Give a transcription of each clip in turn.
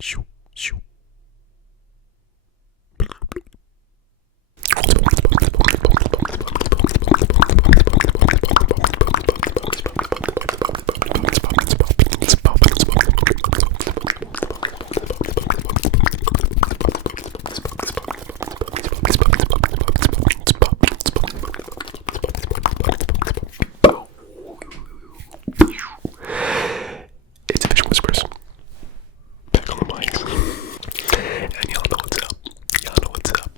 Shoo, shoo. It's Fish Whispers. Back on the mics. And y'all know what's up. Y'all know what's up.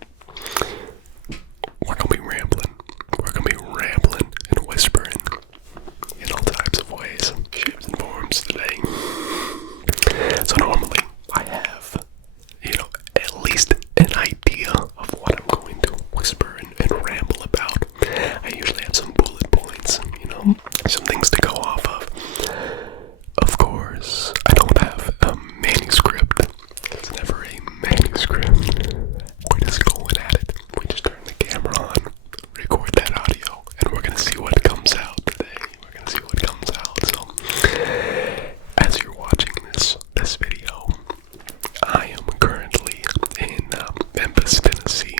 We're gonna be rambling. We're gonna be rambling and whispering in all types of ways, shapes and forms today. So normally I have, at least an idea of what I'm going to whisper and ramble about. I usually have some bullet points, some things to go off of. Of course, I don't have a manuscript. It's never a manuscript. We're just going at it. We just turn the camera on, record that audio, and we're gonna see what comes out today. We're gonna see what comes out. So, as you're watching this video, I am currently in Memphis, Tennessee,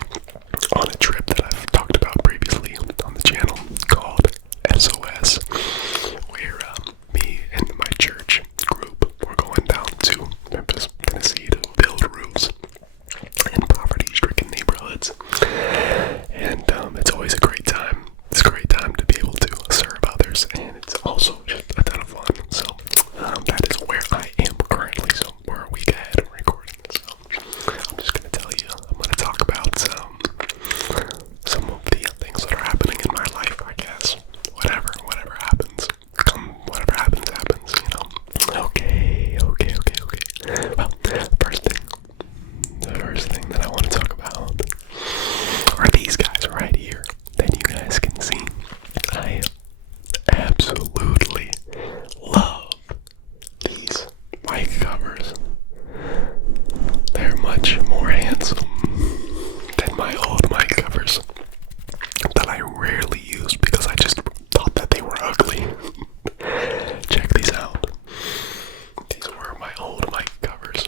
on a trip that I've talked about previously on the channel called SOS, where me and my church group were going down to Memphis, Tennessee to build roofs in poverty-stricken neighborhoods. And it's always a great time. It's a great time to be able to serve others, and it's also just a ton of fun. So that is where I am currently. So we're a week ahead of recording. So I'm just gonna tell you. I'm gonna talk about some of the things that are happening in my life. I guess whatever happens, whatever happens. Okay. Well, the first thing that I want to talk about are these guys right here that you guys can see. I absolutely love these mic covers. They're much more handsome than my old mic covers that I rarely used because I just thought that they were ugly. Check these out. These were my old mic covers,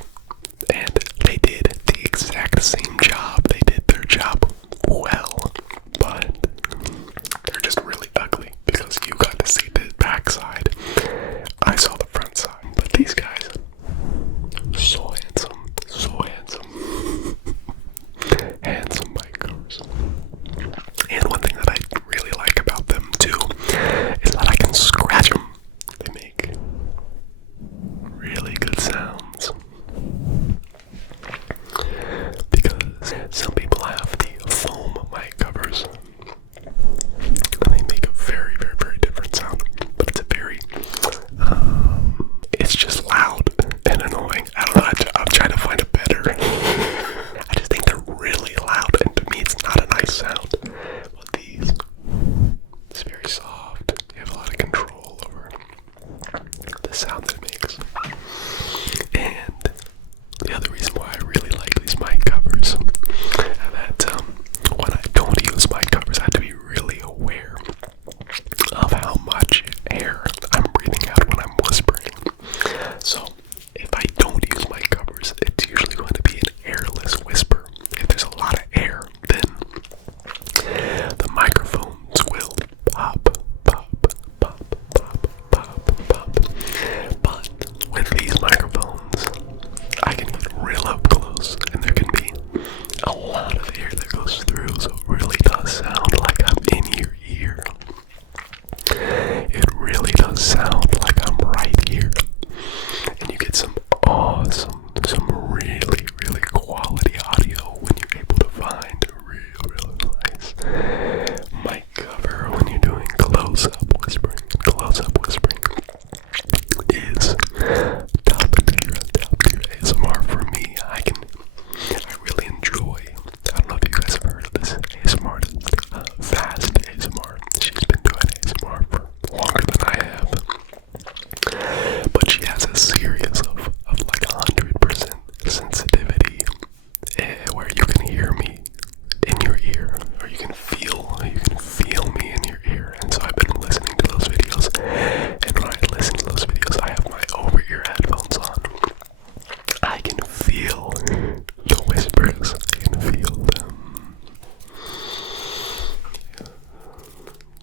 and they did the exact same job. They did their job well, but they're just really ugly because you got to see the back side. I saw the front side, but these guys, so handsome, so handsome. whispers. I can feel them.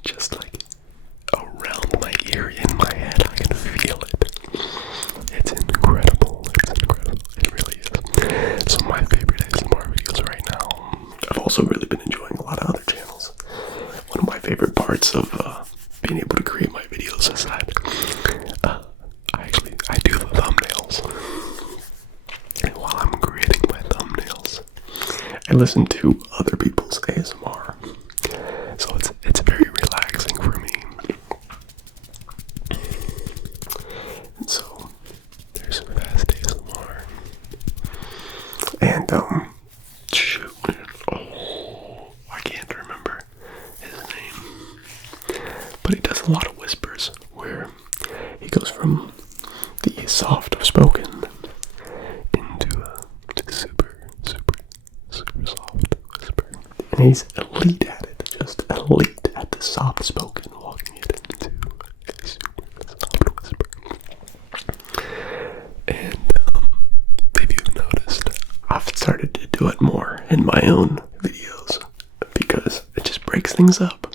Just like around my ear, in my head, I can feel it. It's incredible. It's incredible. It really is. Some of my favorite ASMR videos right now. I've also really been enjoying a lot of other channels. One of my favorite parts of being able to create my videos is that I do the thumbnails. And while I'm creating my thumbnails, I listen to other people's ASMR. So it's very relaxing for me. And so there's fast ASMR. And shoot. Oh, I can't remember his name. But he does a lot of whispers where he goes from the soft spoken into a super soft whisper. And he's elite at it, just elite at the soft spoken, walking it into a super soft whisper. And if you've noticed, I've started to do it more in my own videos because it just breaks things up.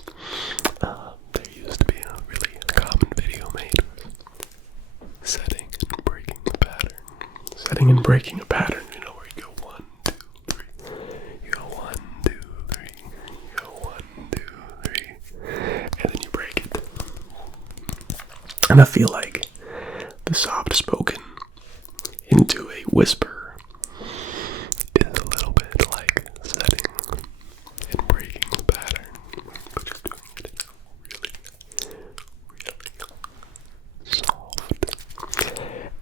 There used to be a really common video made setting and breaking the pattern. Setting and breaking a pattern, you know, where you go 1, 2, 3. You go 1, 2, 3. You go 1, 2, 3. And then you break it. And I feel like the soft spoken into a whisper is a little bit like setting and breaking the pattern, but just doing it in a really soft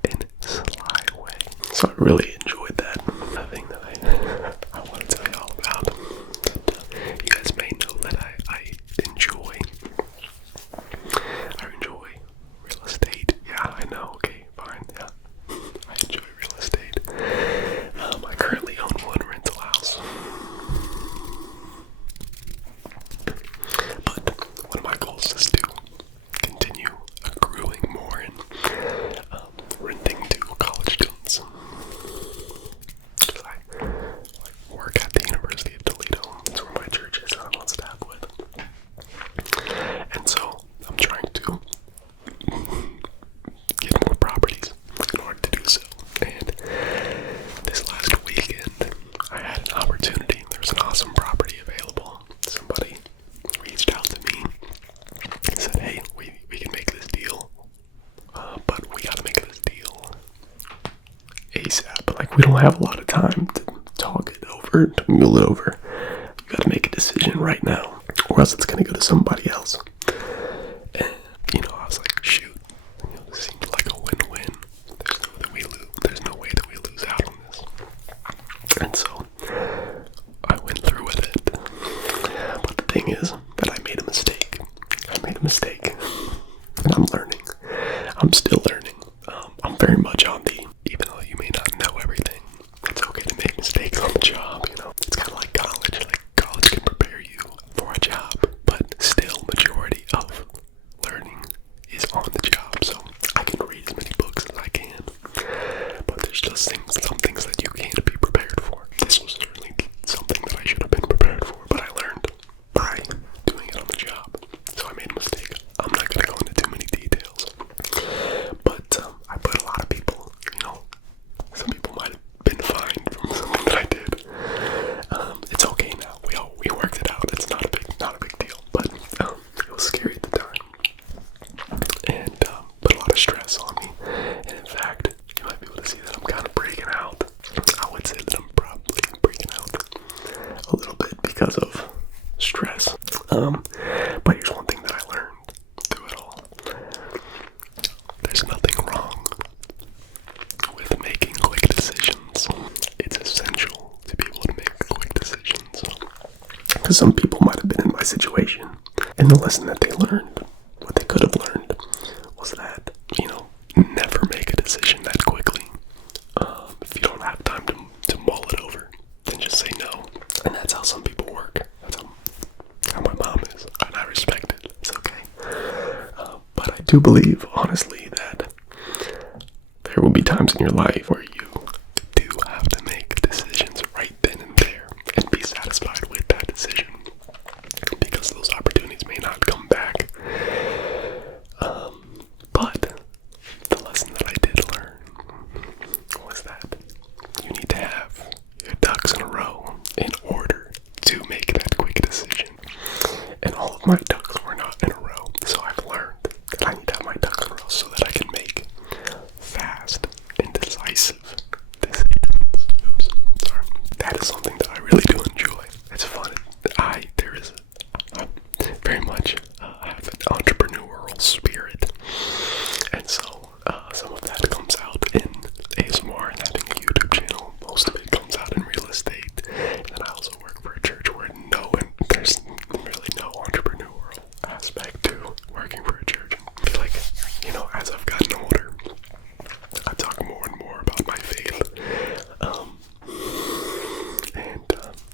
and sly way. So I really enjoyed that. The thing that I want to tell you all about. That, you guys may know that I enjoy real estate. Yeah, I know. Okay, fine. Yeah, I enjoy real estate. I currently own one rental house. But one of my goals is to continue accruing more and renting to college students. Because I work at the University of Toledo. That's where my church is I'm on staff with. And so I'm trying to get more properties in order to do so. And this last weekend, I had an opportunity. There was an awesome property available. Somebody reached out to me and said, hey, we can make this deal, but we gotta make this deal ASAP. Like, we don't have a lot of time to talk it over, to mule it over. You gotta make a decision right now, or else it's gonna go to somebody else. And, you know, I was like, shoot, you know, this seems like a win-win. There's no way that we lose out on this. And so I went through with it. But the thing is that I made a mistake. And I'm learning. I'm still learning. I'm very much on the, even though you may not know everything, it's okay to make mistakes on the job, you know. It's kind of like college. Like, college can prepare you for a job, but still majority of learning is on the job. So I can read as many books as I can, but there's just some things that you can't be prepared for. This was certainly something that I should have been prepared for, but I learned by doing it on the job. So I made a mistake. I'm not going to go into too many details, but I put a lot of people, you know, some people might have been fined from something that I did. It's okay now. We worked it out. It's not a big deal, but it was scary at the time, and put a lot of stress on me. And in fact, you might be able to see that I'm kind of breaking out. I would say that I'm probably breaking out a little bit because of stress. But here's one thing that I learned through it all. There's nothing wrong with making quick decisions. It's essential to be able to make quick decisions. Because some people might have been in my situation, and the lesson that they learned, what they could have learned, was that, you know, never make a decision that quickly. If you don't have time to mull it over, then just say no. And that's how some people work. That's how my mom is, and I respect it. It's okay. But I do believe, honestly, that there will be times in your life where you do have to make decisions right then something that I really do enjoy. It's fun. I very much have an entrepreneurial spirit, and so some of that comes out in ASMR and having a YouTube channel. Most of it comes out in real estate, and then I also work for a church where there's really no entrepreneurial aspect to working for a church. I feel like, as I've gotten older, I talk more and more about my faith, and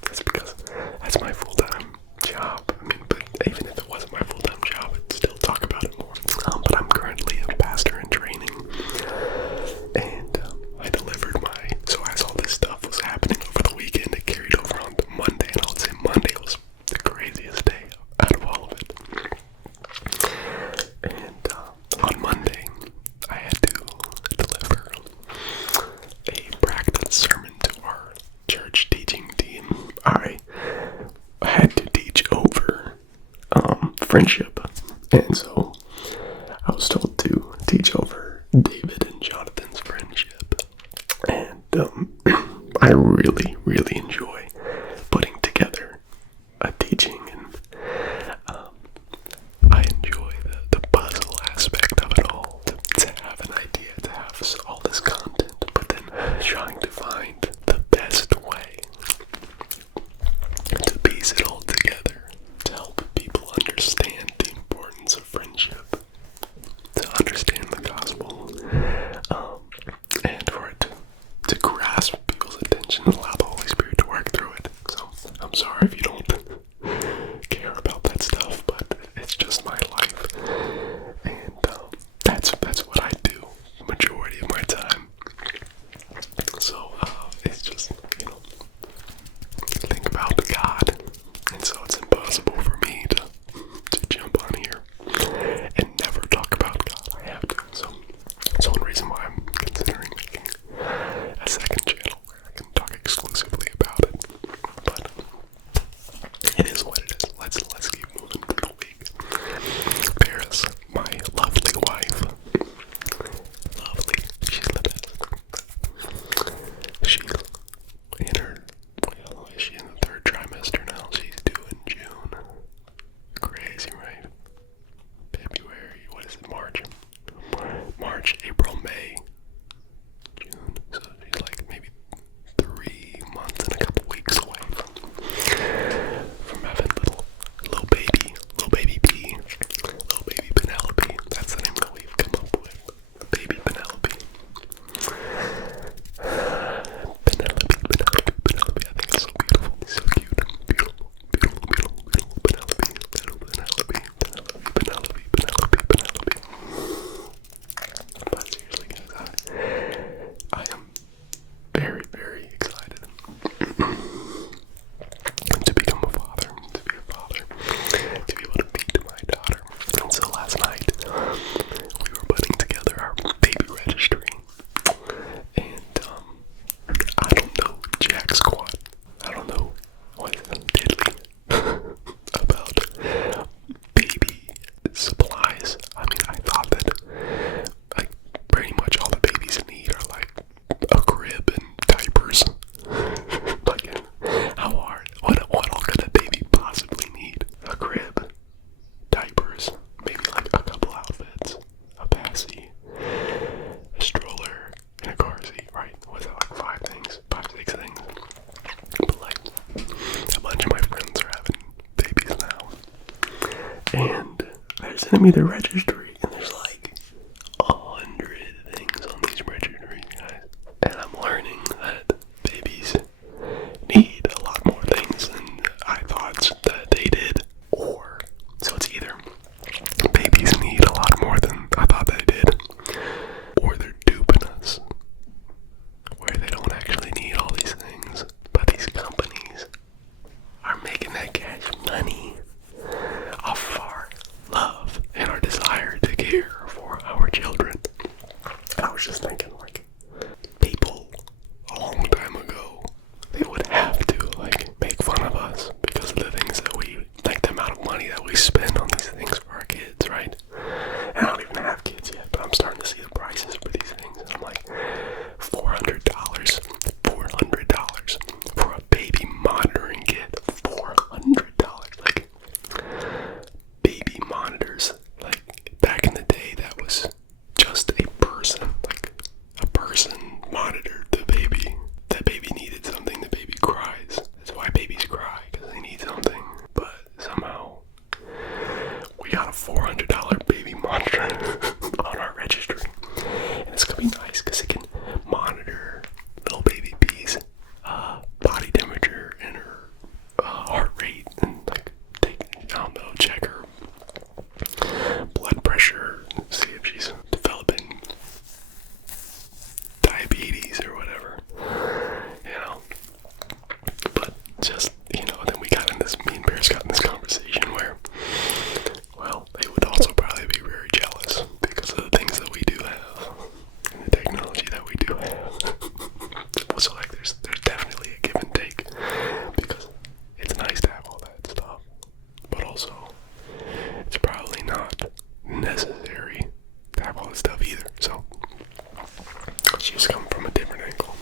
that's because that's my full-time job. I mean, but even if it wasn't my full-time job, I'd still talk about it more. But I'm currently a pastor in training, and I delivered so as all this stuff was happening over the weekend, it carried over on to Monday, and I would say Monday was the craziest day out of all of it. And on Monday, I had to deliver a practice sermon to our church teaching team. I had to teach over friendship, and so I was told to teach over David and Jonathan's friendship, and I really, really enjoy putting together a teaching, and I enjoy the puzzle aspect of it all, to have an idea, to have all this content, but then trying to find the best way to piece it all together, to help people understand the importance of friendship, to understand the gospel, and for it to grasp people's attention and allow the Holy Spirit to work through it. So I'm sorry if you don't care about that stuff, but it's just my life, and that's what I do the majority of my time. So it's just, think about God, and so it's impossible for me to jump on here and never talk about God. I have to. So that's one reason why I'm considering making a second channel where I can talk exclusively about it. But it is what it is. Let's keep moving through the week. Paris, my lovely wife. Lovely. She's the best. She's in her, is she in the 3rd trimester now? She's due in June. Crazy, right? February, what is it, March, April, May, June. So she's like maybe 3 months and a couple weeks away from having little baby P, little baby Penelope. That's the name that we've come up with. Baby Penelope. Penelope. I think it's so beautiful. It's so cute. Beautiful. Penelope. But seriously, guys, I am very, very excited to become a father, to be a father, to be able to feed my daughter. And so last night, we were putting together our baby registry, and I don't know jack squat. I don't know what diddly about baby supplies. I mean, I thought that like pretty much all the babies need are like a crib and diapers. Like, how hard? What all could a baby possibly need? A crib, diapers, maybe like a couple outfits, a passy, a stroller, and a car seat, right? What's that, like 6 things? But like, a bunch of my friends are having babies now, and they're sending me their registry, and there's like 100 things on these registries, guys. And I'm learning that babies need a lot more things than I thought that they did. So it's either babies need a lot more than I thought they did, or they're duping us, where they don't actually need all these things, but these companies are making that cash money off of our love and our desire just, then me and Paris got in this conversation where, well, they would also probably be very jealous because of the things that we do have and the technology that we do have. So like there's definitely a give and take because it's nice to have all that stuff, but also it's probably not necessary to have all that stuff either. So she's coming from a different angle.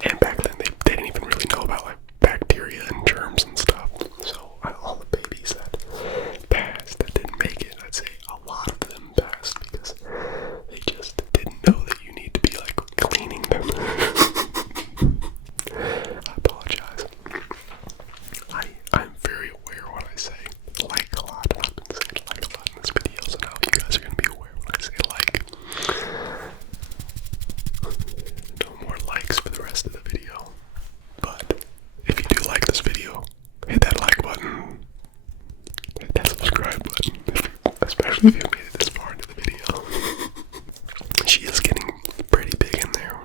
And back then they didn't even really know about like bacteria and germs and stuff. So all the babies that passed that didn't make it, I'd say a lot of them passed because they just didn't know that you need to be like cleaning them. I apologize. I'm very aware when I say like a lot, and I've been saying like a lot in this video, so now you guys are going to be aware when I say like. No more likes for the rest of the video. But if you do like this video, hit that like button, hit that subscribe button, especially if you made it this far into the video. She is getting pretty big in there.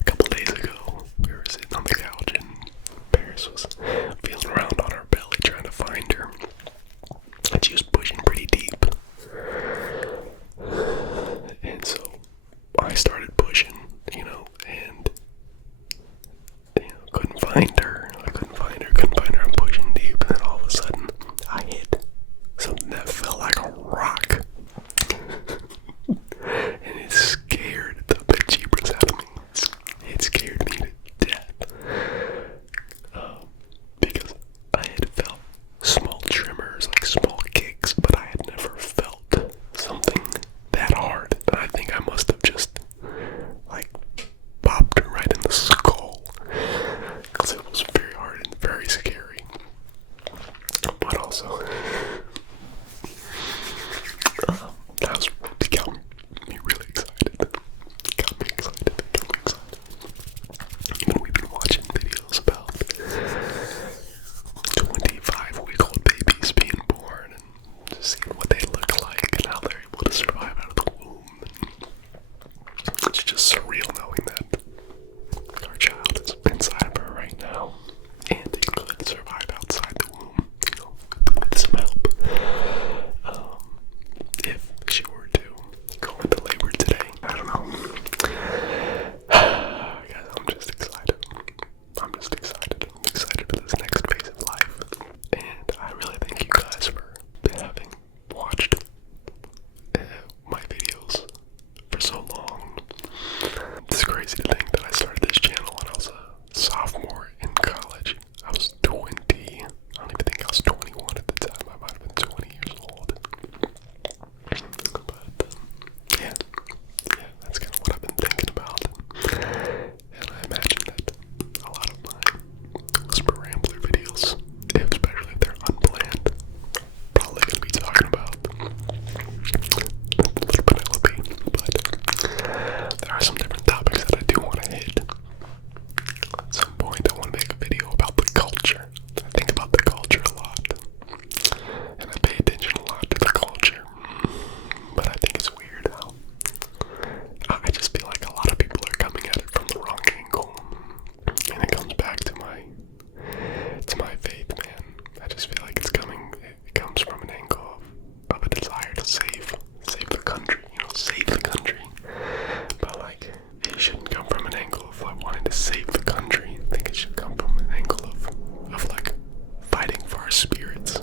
A couple days ago, we were sitting on the couch and Paris was feeling around on her belly trying to find her. And she was pushing pretty deep. And so I started pushing, and couldn't find her. Couldn't find her. I'm pushing deep, and then all of a sudden I hit something that felt like a rock. And it scared the bejeebers out of me. It scared me to death. Because I had felt small tremors, like small kicks, but I had never felt something that hard. And I think I must have just, like, popped her right in the skull. Because it was very hard and very scary. But also, that got me really excited. Got me excited. Even we've been watching videos about 25-week-old babies being born and just seeing what they look like and how they're able to survive out of the womb. And it's just surreal knowing that our child is inside of her right now and they could survive outside the womb, with some help. If she were to go into labor today, I don't know. Guys, I'm just excited. I'm excited for this next phase of life. And I really thank you guys for having watched my videos for so long. It's crazy to think that I started this channel when I was a sophomore in college. I was 20. I don't even think I was 21 at the time. I might have been 20 years old. But, yeah, that's kind of what I've been thinking about. And I imagine that a lot of my Whisper Rambler videos, especially if they're unplanned, probably going to be talking about little Penelope. But there are some different topics that I do want to hit. At some point, I want to make a video about the culture. I think about the culture a lot. And I pay attention a lot to the culture. But I think it's weird how I just feel like a lot of people are coming at it from the wrong angle. And it comes back to my faith, man. I just feel like it comes from an angle of a desire to save the country, save the country. But like, it shouldn't come from an angle of like wanting to save the country. I think it should come from an angle of like fighting for our spirits.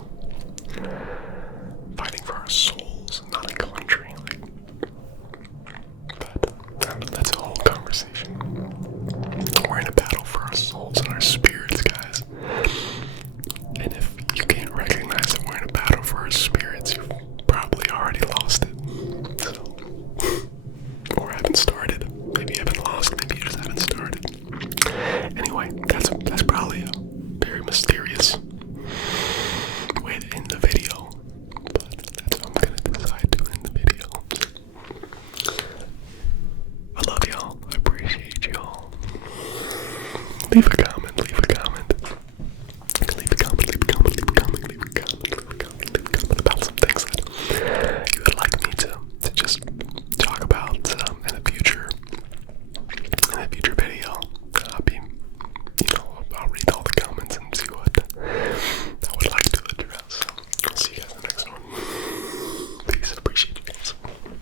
Fighting for our souls, not a country. But I don't know, that's a whole conversation. We're in a battle for our souls and our spirits, guys. And if you can't recognize that we're in a battle for our spirits, you've probably already lost it. So, or haven't started. Maybe you haven't lost, maybe you just haven't started. Anyway, that's probably a very mysterious way to end the video. But that's how I'm gonna decide to end the video. I love y'all. I appreciate y'all. Leave a